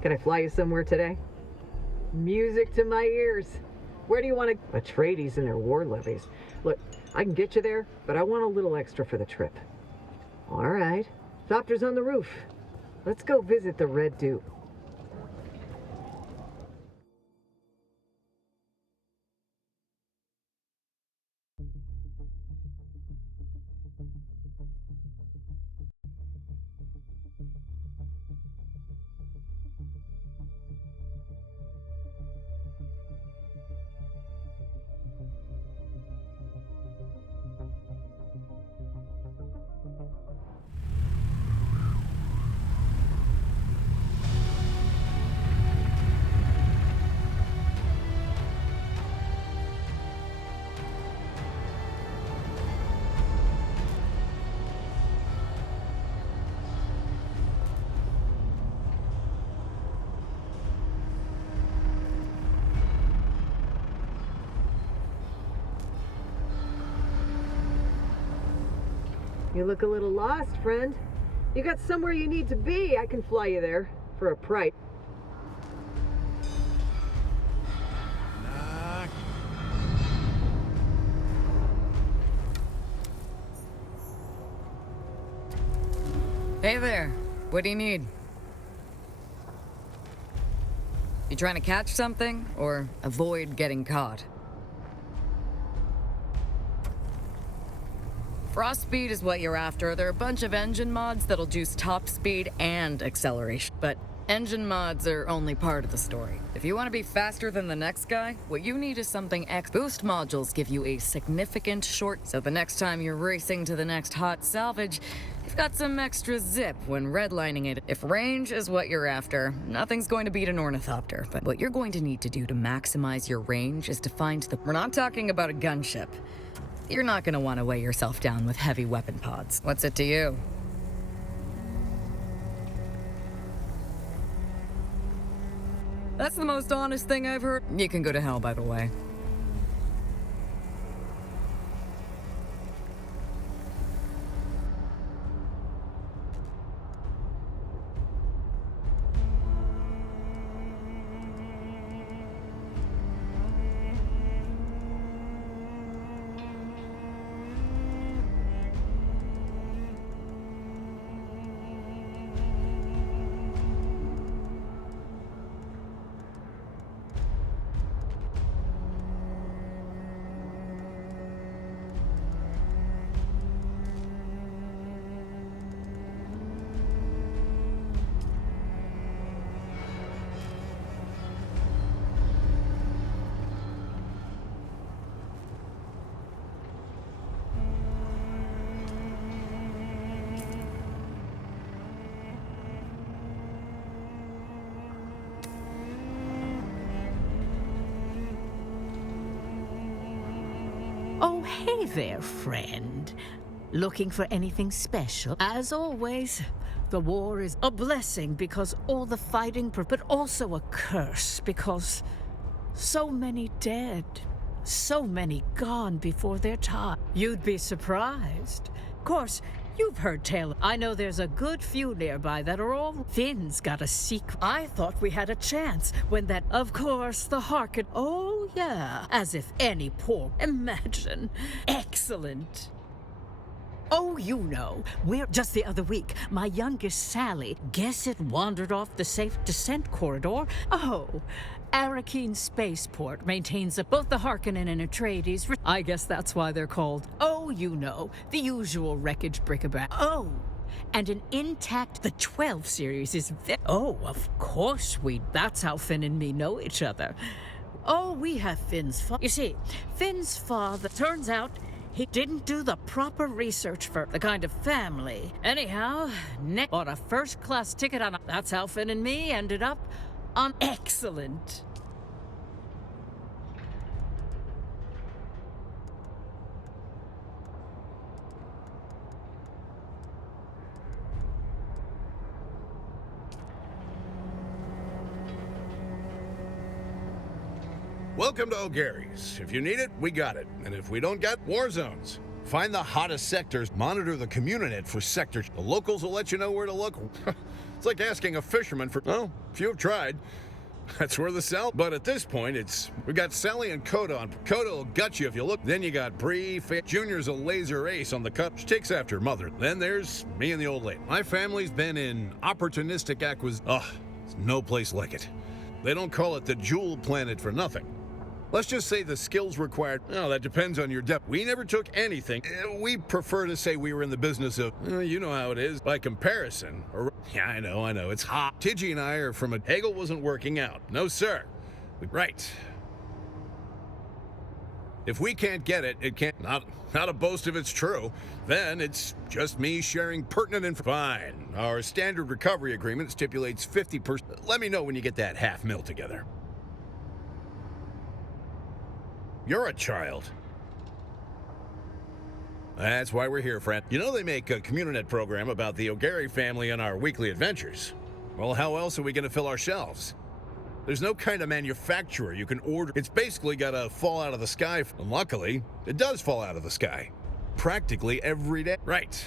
Can I fly you somewhere today? Music to my ears. Where do you want to... Atreides and their war levies. Look, I can get you there, but I want a little extra for the trip. All right. Thopter's on the roof. Let's go visit the Red Duke. You look a little lost, friend. You got somewhere you need to be. I can fly you there for a price. Hey there. What do you need? You trying to catch something or avoid getting caught? Frost speed is what you're after. There are a bunch of engine mods that'll juice top speed and acceleration, but engine mods are only part of the story. If you want to be faster than the next guy, what you need is something X. Boost modules give you a significant short, so the next time you're racing to the next hot salvage, you've got some extra zip when redlining it. If range is what you're after, nothing's going to beat an ornithopter, but what you're going to need to do to maximize your range is to find the... We're not talking about a gunship. You're not going to want to weigh yourself down with heavy weapon pods. What's it to you? That's the most honest thing I've heard. You can go to hell, by the way. Oh, hey there, friend. Looking for anything special? As always, the war is a blessing because all the fighting, but also a curse because so many dead, so many gone before their time. You'd be surprised. Of course, you've heard tale. I know there's a good few nearby that are all... Finn's got a secret. I thought we had a chance when that... Of course, the Harkon... Oh, yeah. As if any poor... Imagine. Excellent. Oh, you know, we're just the other week, my youngest Sally, guess it wandered off the safe descent corridor? Oh, Arakeen Spaceport maintains both the Harkonnen and Atreides. I guess that's why they're called, oh, you know, the usual wreckage bric-a-brac. Oh, and an intact, the 12 series is oh, of course that's how Finn and me know each other. Oh, we have Finn's father. You see, Finn's father, turns out, he didn't do the proper research for the kind of family. Anyhow, Nick bought a first-class ticket on... That's how Finn and me ended up on... Excellent. Welcome to O'Gary's. If you need it, we got it. And if we don't got war zones, find the hottest sectors, monitor the community for sectors. The locals will let you know where to look. It's like asking a fisherman for, well, few have tried. That's where the sell. But at this point, we got Sally and Coda on. Coda will gut you if you look. Then you got Bree. Junior's a laser ace on the cut. She takes after her mother. Then there's me and the old lady. My family's been in opportunistic acquisition. Ugh, there's no place like it. They don't call it the Jewel Planet for nothing. Let's just say the skills required, well, that depends on your depth. We never took anything. We prefer to say we were in the business of, you know how it is, by comparison. Yeah, I know, it's hot. Tidgy and I are from a... Hegel wasn't working out. No, sir. Right. If we can't get it, it can't... Not a boast if it's true. Then it's just me sharing pertinent info. Fine. Our standard recovery agreement stipulates 50%. Let me know when you get that $500,000 together. You're a child. That's why we're here, friend. You know they make a Communinet program about the O'Gary family and our weekly adventures. Well, how else are we going to fill our shelves? There's no kind of manufacturer you can order. It's basically got to fall out of the sky. And luckily, it does fall out of the sky. Practically every day. Right.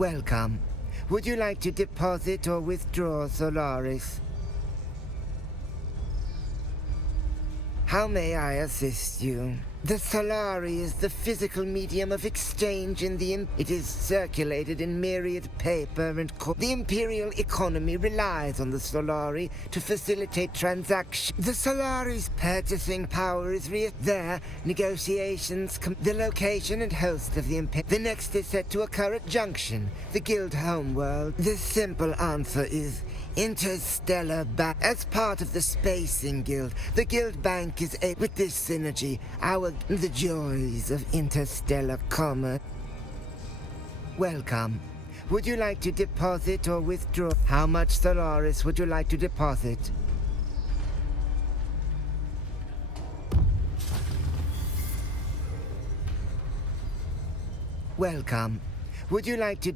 Welcome. Would you like to deposit or withdraw Solaris? How may I assist you? The Solari is the physical medium of exchange in the... It is circulated in myriad paper and... The imperial economy relies on the Solari to facilitate transactions. The Solari's purchasing power is there. Negotiations... The location and host of the The next is set to occur at Junction, the guild homeworld. The simple answer is... Interstellar Bank. As part of the Spacing Guild, the Guild Bank is with this synergy, the joys of interstellar commerce. Welcome. Would you like to deposit or withdraw? How much Solaris would you like to deposit? Welcome. Would you like to...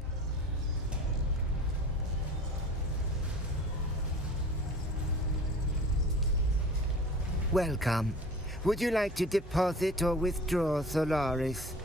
Welcome. Would you like to deposit or withdraw Solaris?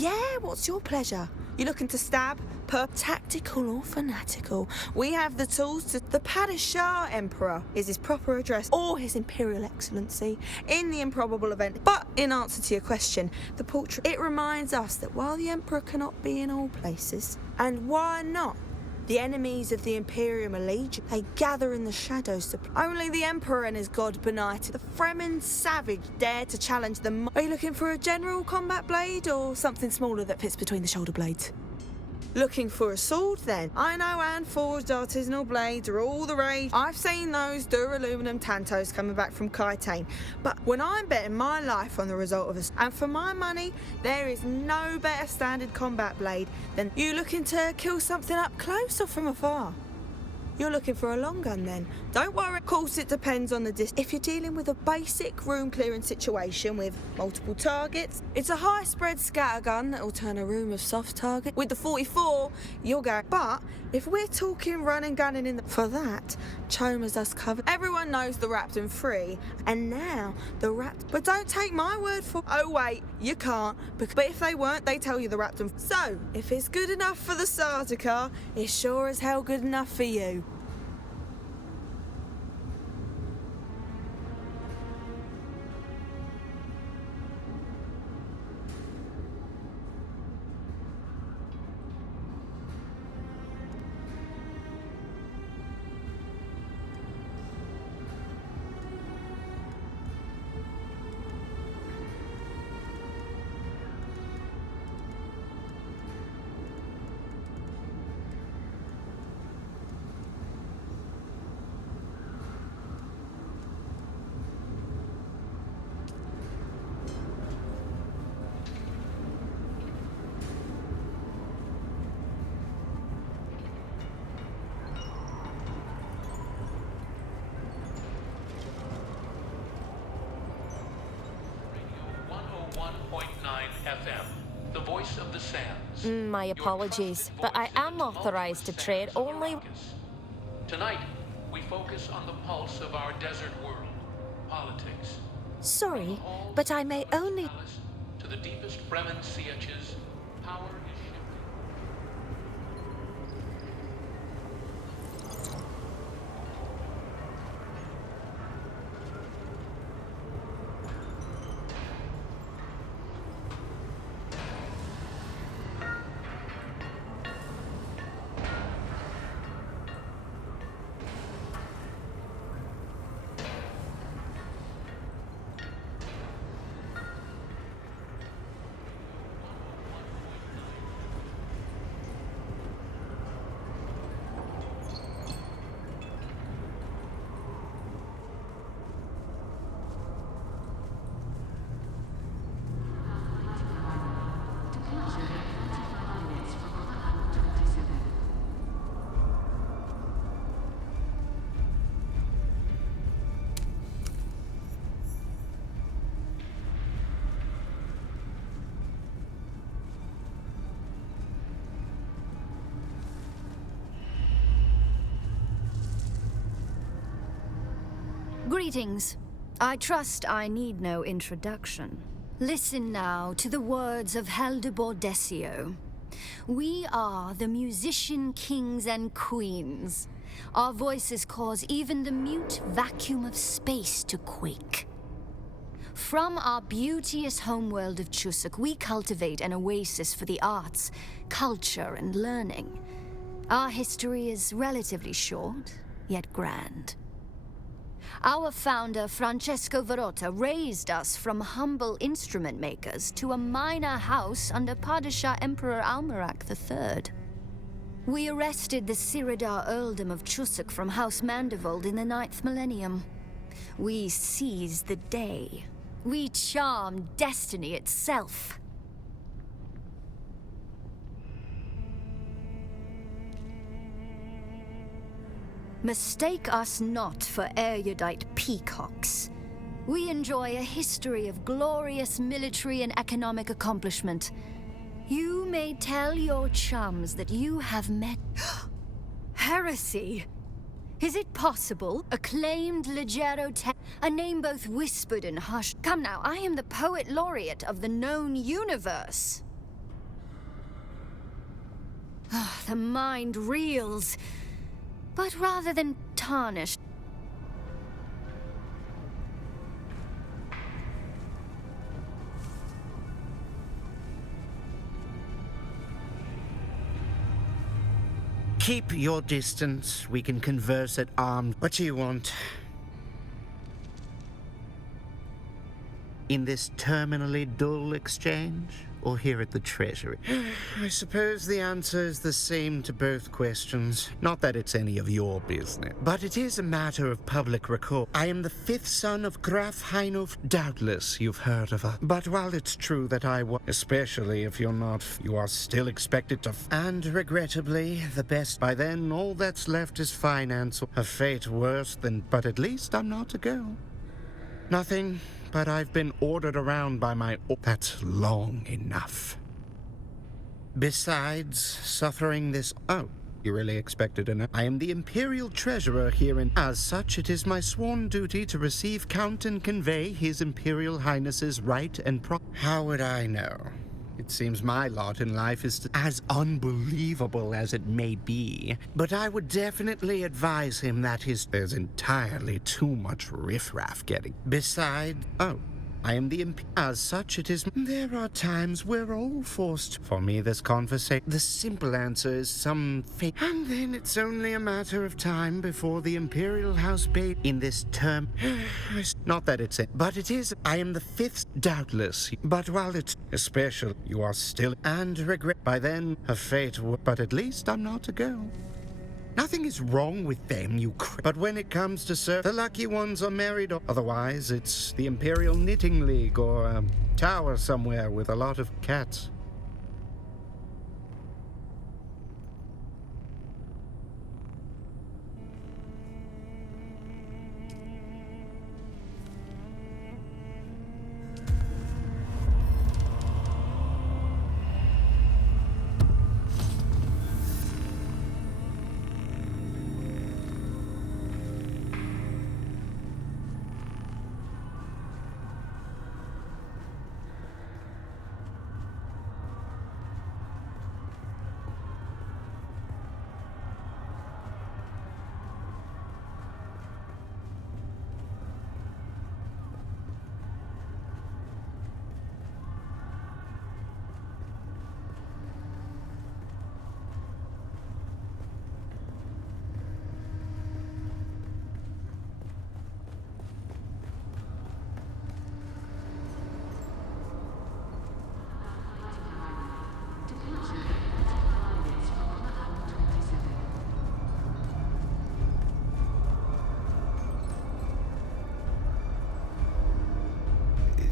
Yeah, what's your pleasure? You looking to stab? Tactical or fanatical? We have the tools to... The Padishah Emperor is his proper address, or His Imperial Excellency, in the improbable event. But in answer to your question, the portrait, it reminds us that while the Emperor cannot be in all places, and why not? The enemies of the Imperium Allegiance, they gather in the shadows to... Only the Emperor and his god benighted. The Fremen savage dare to challenge them. Are you looking for a general combat blade or something smaller that fits between the shoulder blades? Looking for a sword then? I know hand-forged artisanal blades are all the rage. I've seen those duraluminum tantos coming back from Kaitane. But when I'm betting my life on the result of us, and for my money, there is no better standard combat blade than you looking to kill something up close or from afar. You're looking for a long gun then? Don't worry, of course it depends on the distance. If you're dealing with a basic room clearing situation with multiple targets, it's a high spread scatter gun that'll turn a room of soft target. With the 44, you'll go. But if we're talking run and gunning for that, Choma's us covered. Everyone knows the Raptor 3, and now the Raptor. But don't take my word for. Oh wait, you can't. But if they weren't, they tell you the Raptor. So if it's good enough for the Sardaukar, it's sure as hell good enough for you. FM, the voice of the sands. My apologies, but I am authorized to trade only... Tonight, we focus on the pulse of our desert world, politics. Sorry, but I may only... To the deepest Fremen sietches, power is shifting. Greetings. I trust I need no introduction. Listen now to the words of Haldebor Desio. We are the musician kings and queens. Our voices cause even the mute vacuum of space to quake. From our beauteous homeworld of Chusuk, we cultivate an oasis for the arts, culture, and learning. Our history is relatively short, yet grand. Our founder, Francesco Verota, raised us from humble instrument makers to a minor house under Padishah Emperor Almarak III. We arrested the Siridar earldom of Chusuk from House Mandivold in the 9th millennium. We seized the day. We charmed destiny itself. Mistake us not for erudite peacocks. We enjoy a history of glorious military and economic accomplishment. You may tell your chums that you have met... Heresy! Is it possible? Acclaimed Leggero a name both whispered and hushed. Come now, I am the poet laureate of the known universe. The mind reels. But rather than tarnish, keep your distance. We can converse at arms. What do you want? In this terminally dull exchange? Or here at the Treasury? I suppose the answer is the same to both questions. Not that it's any of your business, but it is a matter of public record. I am the fifth son of Graf Heinulf. Doubtless you've heard of her. But while it's true that I was, especially if you're not, you are still expected to. And regrettably, the best. By then, all that's left is finance. A fate worse than. But at least I'm not a girl. Nothing. But I've been ordered around by my... That's long enough. Besides, suffering this... Oh, you really expected an... I am the Imperial Treasurer here in... As such, it is my sworn duty to receive, count, and convey His Imperial Highness's right and How would I know? It seems my lot in life is as unbelievable as it may be. But I would definitely advise him that there's entirely too much riffraff getting. Besides, I am the As such, it is... There are times we're all forced... For me, this conversation... The simple answer is some fate. And then it's only a matter of time before the Imperial House in this term... Not that it's it, but it is... I am the fifth, doubtless. But while it's... Especially, you are still... And regret... By then, a fate... But at least I'm not a girl. Nothing is wrong with them, But when it comes to the lucky ones are married, or otherwise it's the Imperial Knitting League or a tower somewhere with a lot of cats.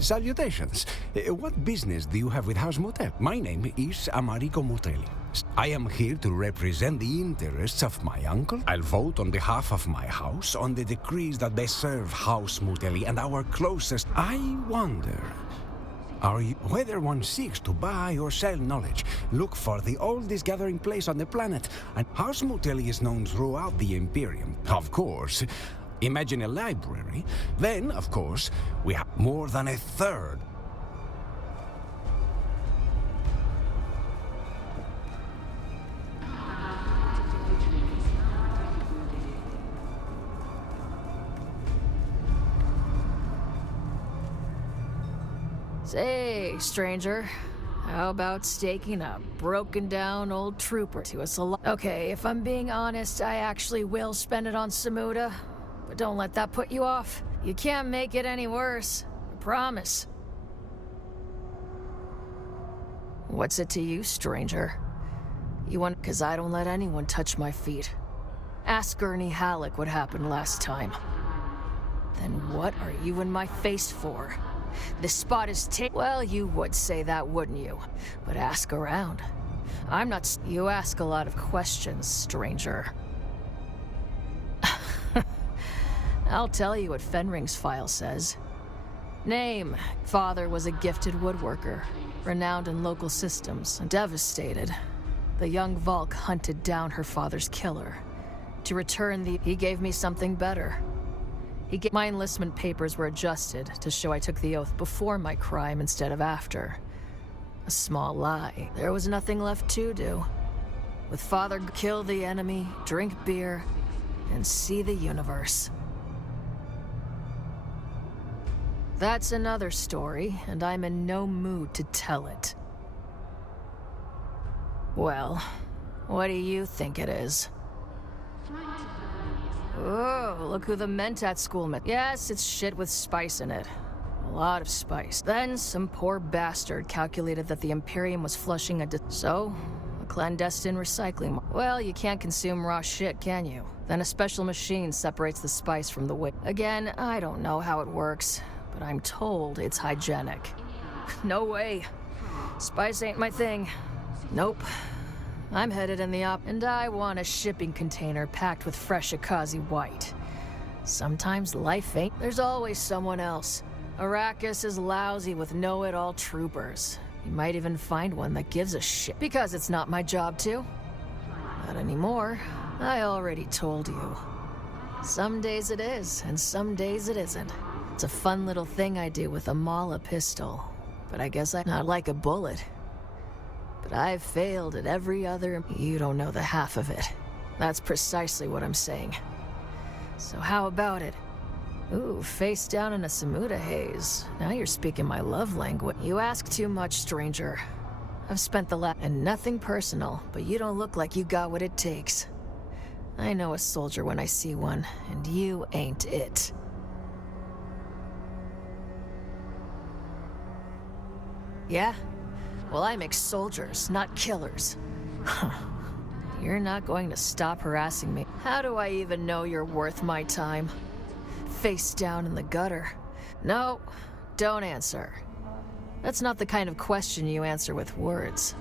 Salutations. What business do you have with House Motel? My name is Americo Motelli. I am here to represent the interests of my uncle. I'll vote on behalf of my house on the decrees that best serve House Motelli and our closest... I wonder... Whether one seeks to buy or sell knowledge, look for the oldest gathering place on the planet, and House Motelli is known throughout the Imperium. Of course... Imagine a library. Then, of course, we have more than a third. Say, stranger, how about staking a broken-down old trooper to us? Okay, if I'm being honest, I actually will spend it on Samuda. But don't let that put you off. You can't make it any worse. I promise. What's it to you, stranger? You want... 'Cause I don't let anyone touch my feet. Ask Gurney Halleck what happened last time. Then what are you in my face for? This spot is Well, you would say that, wouldn't you? But ask around. I'm not... You ask a lot of questions, stranger. I'll tell you what Fenring's file says. Name. Father was a gifted woodworker, renowned in local systems, and devastated. The young Valk hunted down her father's killer. To return He gave me something better. My enlistment papers were adjusted to show I took the oath before my crime instead of after. A small lie. There was nothing left to do. With Father, kill the enemy, drink beer, and see the universe. That's another story, and I'm in no mood to tell it. Well, what do you think it is? Oh, look who the Mentat school met. Yes, it's shit with spice in it. A lot of spice. Then some poor bastard calculated that the Imperium was flushing a clandestine recycling. Well, you can't consume raw shit, can you? Then a special machine separates the spice from the wick. Again, I don't know how it works, but I'm told it's hygienic. No way. Spice ain't my thing. Nope. I'm headed in the and I want a shipping container packed with fresh Akazi white. Sometimes life ain't. There's always someone else. Arrakis is lousy with know-it-all troopers. You might even find one that gives a shit. Because it's not my job to. Not anymore. I already told you. Some days it is, and some days it isn't. It's a fun little thing I do with a Mala pistol. But I guess I'm not like a bullet. But I've failed at every other... You don't know the half of it. That's precisely what I'm saying. So how about it? Ooh, face down in a Samuda haze. Now you're speaking my love language. You ask too much, stranger. I've spent the and nothing personal, but you don't look like you got what it takes. I know a soldier when I see one, and you ain't it. Yeah? Well, I make soldiers, not killers. You're not going to stop harassing me. How do I even know you're worth my time? Face down in the gutter. No, don't answer. That's not the kind of question you answer with words.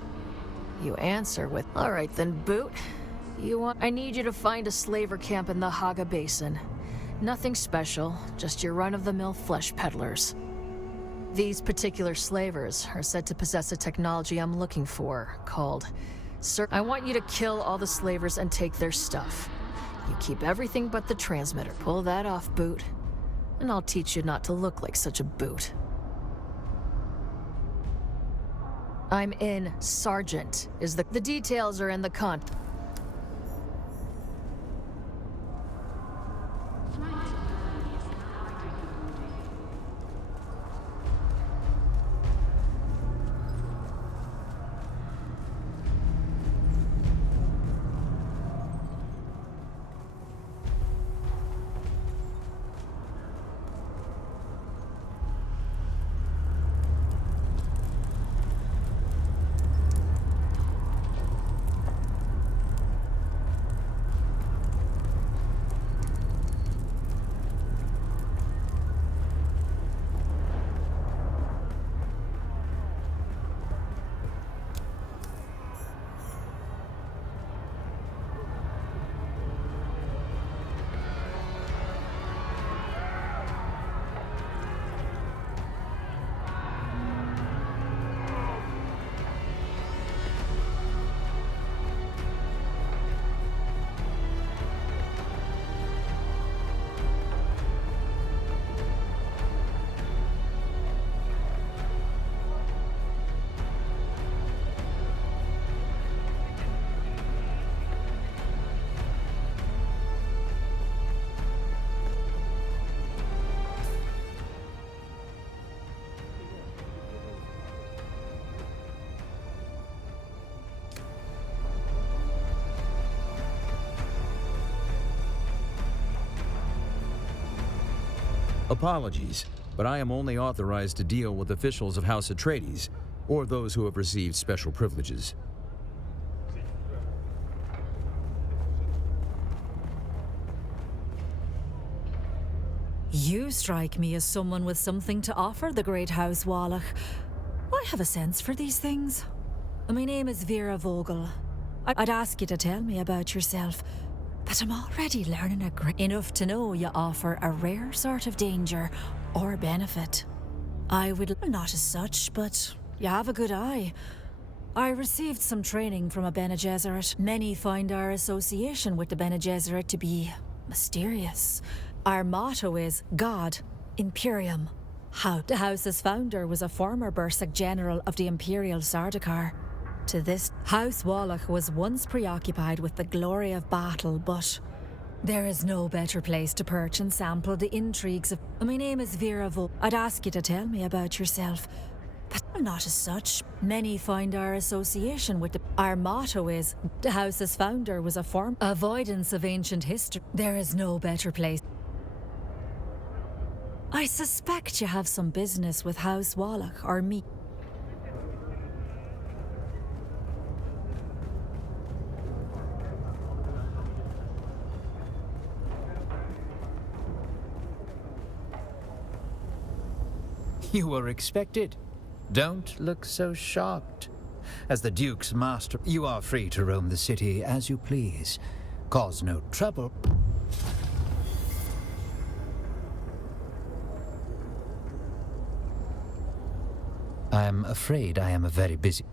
You answer with, all right then, Boot. I need you to find a slaver camp in the Haga Basin. Nothing special, just your run-of-the-mill flesh peddlers. These particular slavers are said to possess a technology I'm looking for, called... I want you to kill all the slavers and take their stuff. You keep everything but the transmitter. Pull that off, Boot. And I'll teach you not to look like such a boot. I'm in Sergeant, the details are in the Apologies, but I am only authorized to deal with officials of House Atreides, or those who have received special privileges. You strike me as someone with something to offer the great House Wallach. I have a sense for these things. My name is Vera Vogel. I'd ask you to tell me about yourself, but I'm already learning enough to know you offer a rare sort of danger or benefit. I would not as such, but you have a good eye. I received some training from a Bene Gesserit. Many find our association with the Bene Gesserit to be mysterious. Our motto is God, Imperium. How the House's founder was a former Bursik general of the Imperial Sardaukar. to this. House Wallach was once preoccupied with the glory of battle, but there is no better place to perch and sample the intrigues of... My name is Vera Vogel. I'd ask you to tell me about yourself, but not as such. Many find our association with our motto is, the house's founder was a avoidance of ancient history. There is no better place. I suspect you have some business with House Wallach or me. You were expected. Don't look so shocked. As the Duke's master, you are free to roam the city as you please. Cause no trouble. I'm afraid I am a very busy...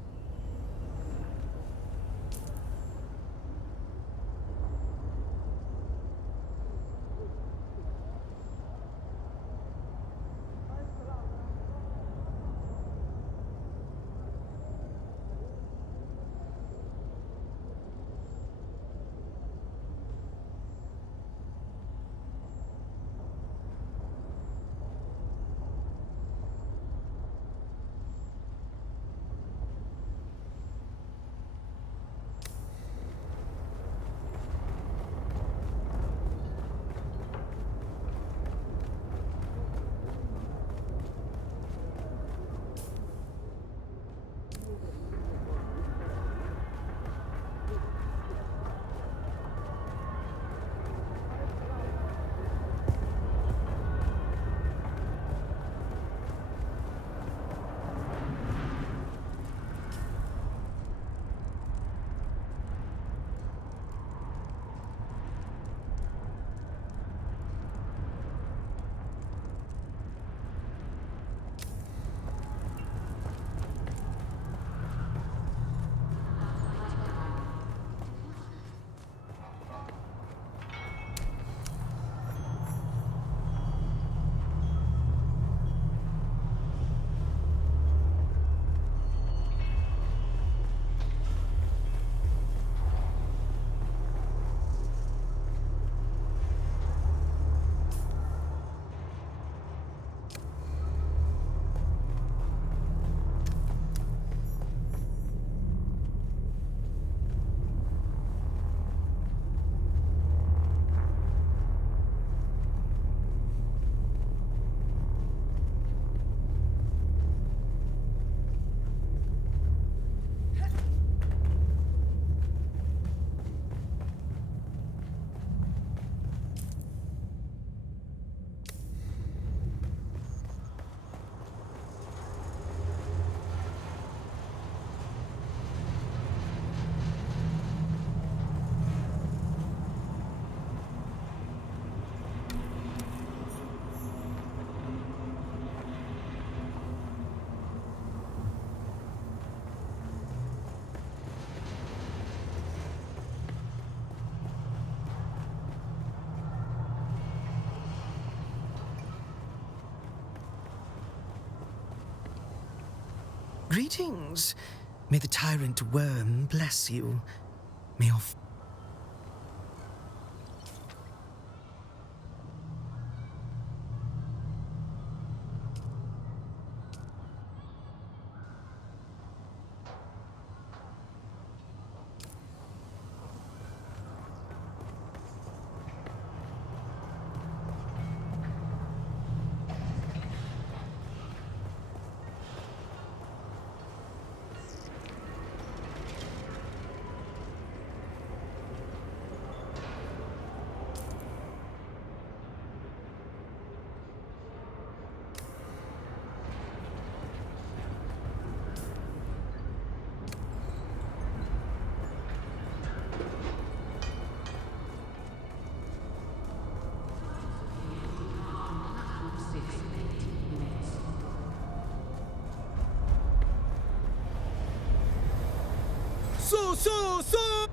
Greetings. May the tyrant worm bless you. May your...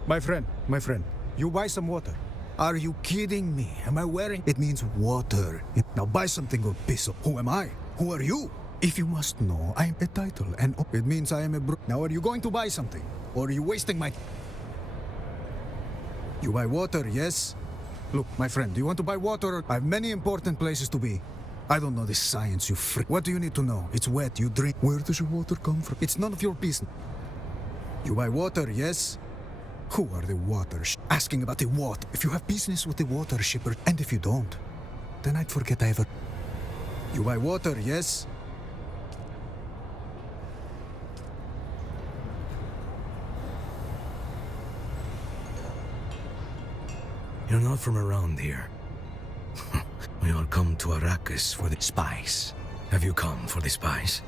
My friend, you buy some water. Are you kidding me? Am I wearing... It means water. Now buy something of piso. Who am I? Who are you? If you must know, I'm a title, and it means I am a Now, are you going to buy something? Or are you wasting my... You buy water, yes? Look, my friend, do you want to buy water? I have many important places to be. I don't know this science, you freak. What do you need to know? It's wet, you drink. Where does your water come from? It's none of your business. You buy water, yes? Who are the water asking about the water? If you have business with the water shipper, and if you don't, then I'd forget I ever... You buy water, yes? You're not from around here. We all come to Arrakis for the spice. Have you come for the spice?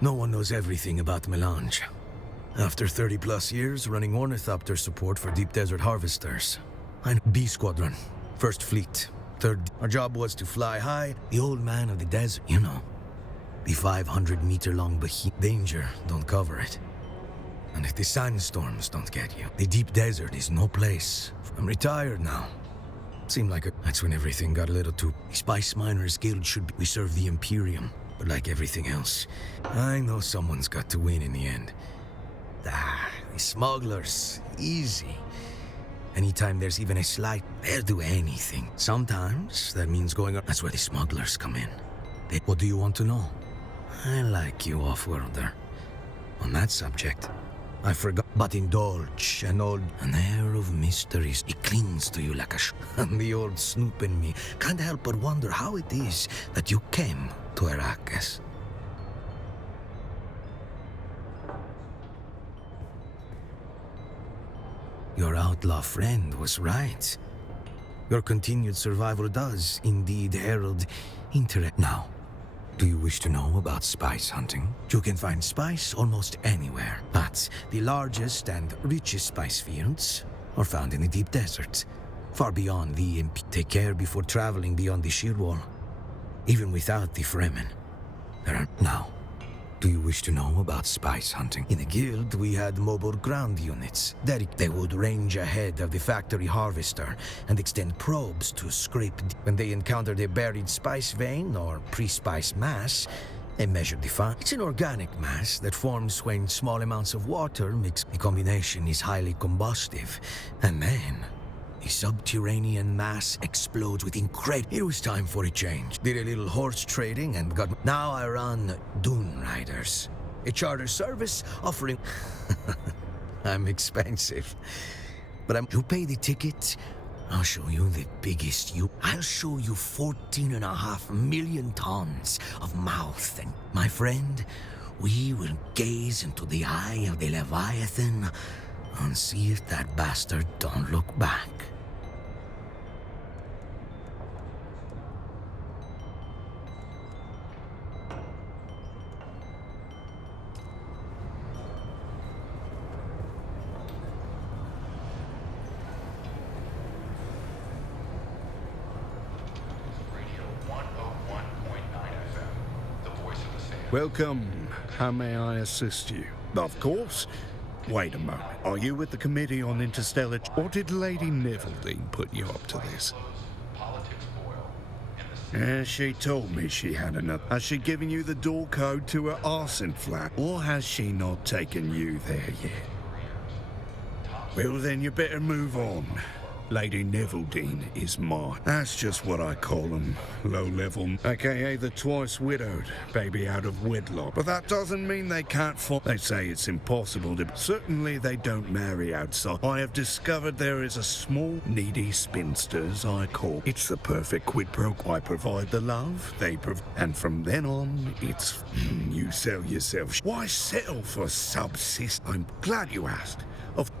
No one knows everything about Melange. After 30+ years running ornithopter support for deep desert harvesters. I'm B Squadron, 1st Fleet, 3rd. Our job was to fly high, the old man of the desert, you know. The 500-meter-long behemoth. Danger don't cover it. And if the sandstorms don't get you, the deep desert is no place. I'm retired now. Seemed like that's when everything got a little too... The Spice Miners Guild should be... We serve the Imperium, but like everything else, I know someone's got to win in the end. The smugglers, easy. Anytime there's even a slight... They'll do anything. Sometimes that means going... That's where the smugglers come in. What do you want to know? I like you, off-worlder. On that subject... I forgot, but indulge an air of mysteries. It clings to you like a And the old snoop in me can't help but wonder how it is that you came to Arrakis. Your outlaw friend was right. Your continued survival does indeed herald interest. Now, do you wish to know about spice hunting? You can find spice almost anywhere, but the largest and richest spice fields are found in the deep desert, far beyond the Take care before traveling beyond the shield wall. Even without the Fremen, there are... Now, do you wish to know about spice hunting? In the guild, we had mobile ground units. They would range ahead of the factory harvester and extend probes to scrape... When they encountered a buried spice vein or pre-spice mass, they measured the fun. It's an organic mass that forms when small amounts of water mix. The combination is highly combustive, and then the subterranean mass explodes with incredible... It was time for a change. Did a little horse trading and got... Now I run Dune Riders, a charter service offering... I'm expensive. But you pay the ticket, I'll show you the biggest I'll show you 14.5 million tons of mouth. And my friend, we will gaze into the eye of the Leviathan and see if that bastard don't look back. Welcome. How may I assist you? Of course. Wait a moment. Are you with the Committee on Interstellar... Or did Lady Neveldine put you up to this? She told me she had enough. Has she given you the door code to her arson flat? Or has she not taken you there yet? Well, then you better move on. Lady Neveldine is mine. That's just what I call them. Low-level, aka the twice widowed, baby out of wedlock. But that doesn't mean they can't fall. They say it's impossible to... Certainly they don't marry outside. I have discovered there is a small, needy spinsters I call. It's the perfect quid pro quo. I provide the love, they provide... And from then on, it's... You sell yourself. Why settle for subsist? I'm glad you asked.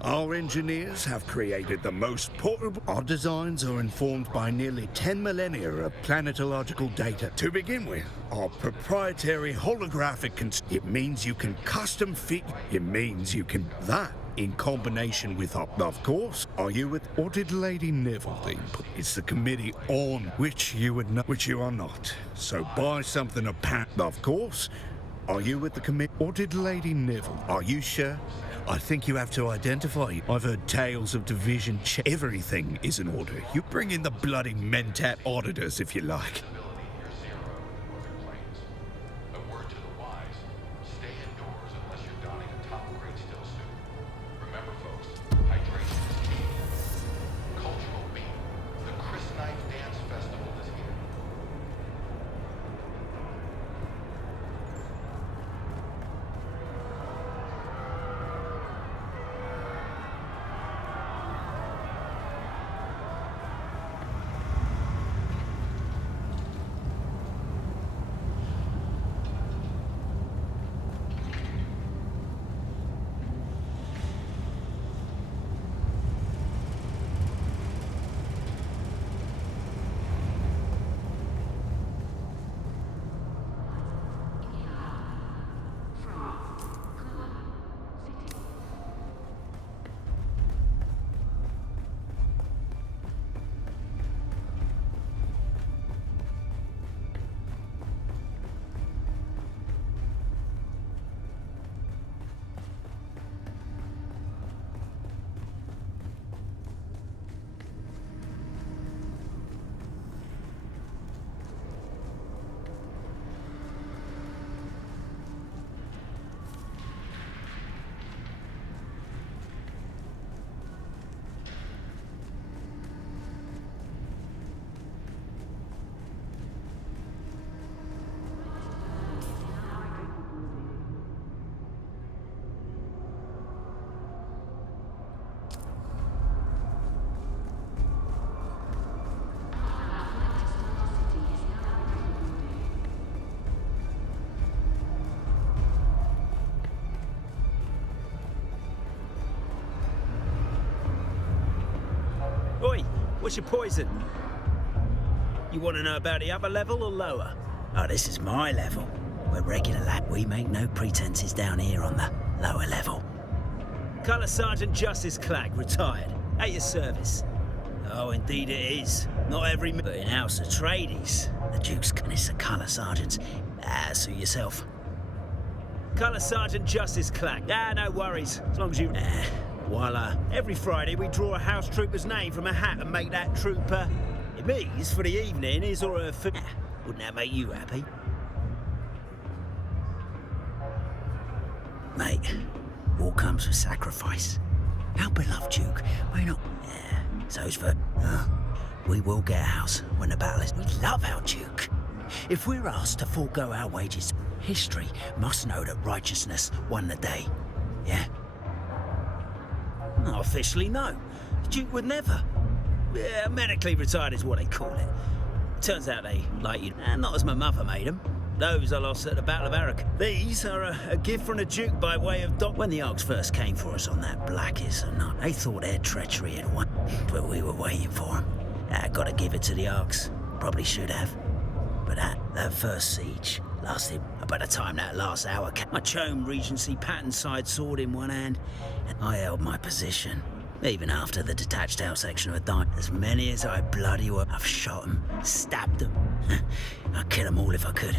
Our engineers have created the most portable... Our designs are informed by nearly 10 millennia of planetological data. To begin with, our proprietary holographic... It means you can custom fit... It means you can... That, in combination with our... Of course, are you with... Or did Lady Neveldine put... It's the Committee on which you would know... Which you are not. So buy something apparent... Of course. Are you with the Committee... Or did Lady Neville... Are you sure? I think you have to identify. I've heard tales of division. Everything is in order. You bring in the bloody mentat auditors if you like. What's your poison? You want to know about the upper level or lower? Oh, this is my level. We're regular lad. We make no pretenses down here on the lower level. Colour Sergeant Justice Clack, retired. At your service. Oh, indeed it is. Not every... But in House Atreides, the Duke's... And it's the Colour Sergeants. Suit yourself. Colour Sergeant Justice Clack. No worries. As long as you... Voila. Every Friday we draw a house trooper's name from a hat and make that trooper... Me's for the evening, his or her food. Wouldn't that make you happy? Mate, all comes with sacrifice. Our beloved Duke, we're not... so's for... we will get a house when the battle is... We love our Duke. If we're asked to forego our wages, history must know that righteousness won the day. Yeah? Not officially, no. The Duke would never. Yeah, medically retired is what they call it. Turns out they like you. Not as my mother made them. Those I lost at the Battle of Arak. These are a gift from the Duke by way of Doc. When the Arks first came for us on that blackest of night, they thought their treachery had won. But we were waiting for them. Gotta give it to the Arks. Probably should have. But that first siege lasted. By the time that last hour came, my Chome Regency pattern side sword in one hand, and I held my position. Even after the detached house section had died, as many as I bloody were, I've shot them, stabbed them. I'd kill them all if I could.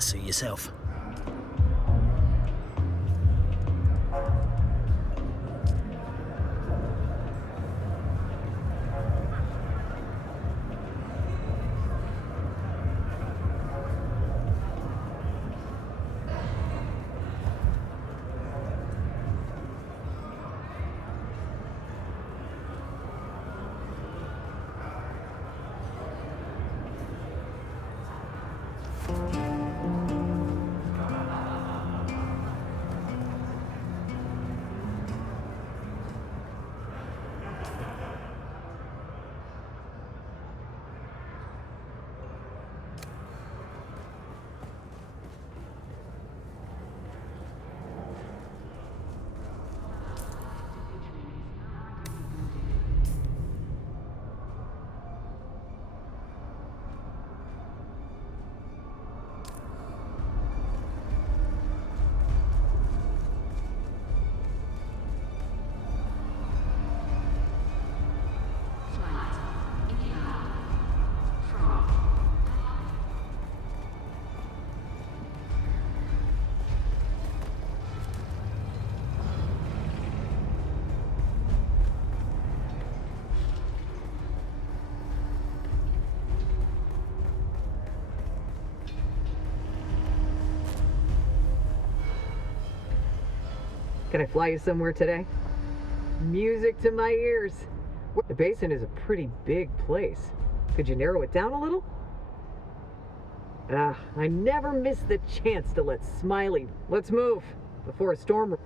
Suit yourself. Can I fly you somewhere today? Music to my ears. The basin is a pretty big place. Could you narrow it down a little? I never miss the chance to let Smiley... Let's move before a storm...